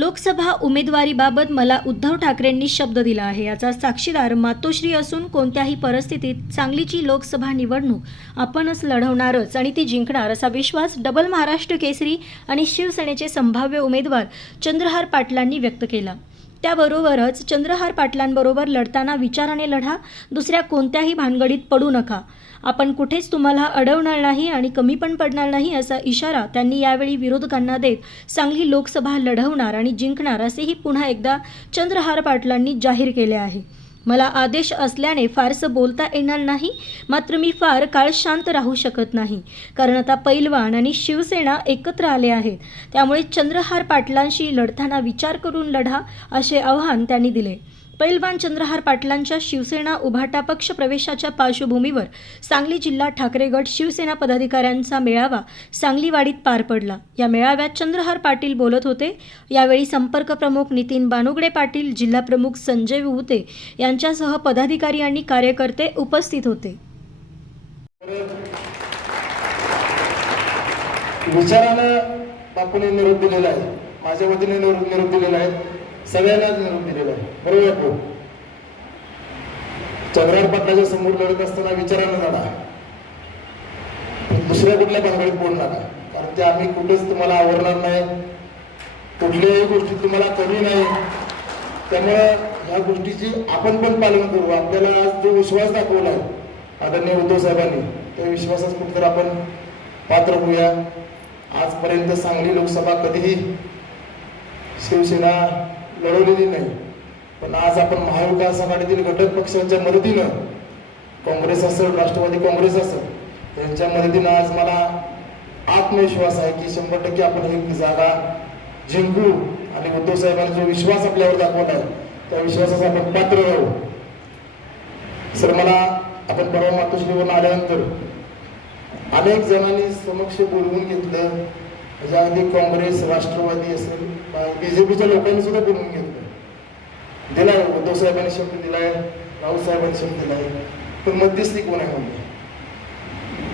लोकसभा उमेदवारीबाबत मला उद्धव ठाकरेंनी शब्द दिला आहे. याचा साक्षीदार मातोश्री असून कोणत्याही परिस्थितीत सांगलीची लोकसभा निवडणूक आपणच लढवणारच आणि ती जिंकणार असा विश्वास डबल महाराष्ट्र केसरी आणि शिवसेनेचे संभाव्य उमेदवार चंद्रहार पाटलांनी व्यक्त केला. त्याबरोबरच चंद्रहार पाटलांबरोबर लढताना विचाराने लढा दुसऱ्या कोणत्याही भानगडीत पडू नका. आपण कुठेच तुम्हाला अडवणार नाही आणि कमी पण पडणार नाही असा इशारा त्यांनी यावेळी विरोधकांना देत सांगली लोकसभा लढवणार आणि जिंकणार असेही पुन्हा एकदा चंद्रहार पाटलांनी जाहीर केले आहे. मला आदेश असल्याने फारसं बोलता येणार नाही मात्र मी फार काळ शांत राहू शकत नाही. कारण आता पैलवान आणि शिवसेना एकत्र आले आहेत. त्यामुळे चंद्रहार पाटलांशी लढताना विचार करून लढा असे आव्हान त्यांनी दिले. पैलवान चंद्रहार पाटलांच्या शिवसेना उभाटा पक्ष प्रवेशाच्या पार्श्वभूमीवर सांगली जिल्हा ठाकरे गट शिवसेना पदाधिकाऱ्यांचा मेळावा सांगलीवाडीत पार पडला. या मेळाव्यात चंद्रहार पाटील बोलत होते. यावेळी संपर्क प्रमुख नितीन बानुगडे पाटील जिल्हा प्रमुख संजय उते यांच्यासह पदाधिकारी आणि कार्यकर्ते उपस्थित होते. विचारानं बापूने निरोप दिलेला आहे. माझ्या वतीने निरोप निरोप दिलेला आहे. सगळ्यांनाच निरोप दिलेला आहे. बरोबर आहे भाऊ? चंद्रहार पाटलाच्या समोर लढत असताना विचारानं जाणार दुसऱ्या कुठल्या भानगडीत बोलणार नका. कारण ते आम्ही कुठेच तुम्हाला आवडणार नाही. कुठल्याही गोष्टी तुम्हाला कमी नाही. त्यामुळं ह्या गोष्टीची आपण पण पालन करू. आपल्याला आज जो विश्वास दाखवला आहे आदरणीय उद्धव साहेबांनी. त्या विश्वासाच कुठेतरी आपण पात्र होऊया. आजपर्यंत सांगली लोकसभा कधीही शिवसेना लढवलेली नाही. पण आज आपण महाविकास आघाडीतील घटक पक्षांच्या मदतीनं काँग्रेस असेल राष्ट्रवादी काँग्रेस असेल यांच्या मदतीनं आज मला आत्मविश्वास आहे की शंभर टक्के आपण ही जागा जिंकू आणि उद्धव साहेबांनी जो विश्वास आपल्यावर दाखवला आहे त्या विश्वासाचा आपण पात्र राहू. सर मला आपण परवा मातोश्रीवरून आल्यानंतर अनेक जणांनी समक्ष बोलवून घेतलं. त्याच्या आधी काँग्रेस राष्ट्रवादी असेल बीजेपीच्या लोकांनी सुद्धा बनवून घेतलं. दिला उद्धव साहेबांनी शब्द दिलाय आहे साहेबांनी शब्द दिलाय. पण मध्यस्थी कोण आहे म्हणजे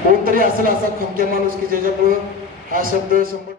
कोणतरी असेल असा खमक्या माणूस की ज्याच्यामुळं हा शब्द शंभर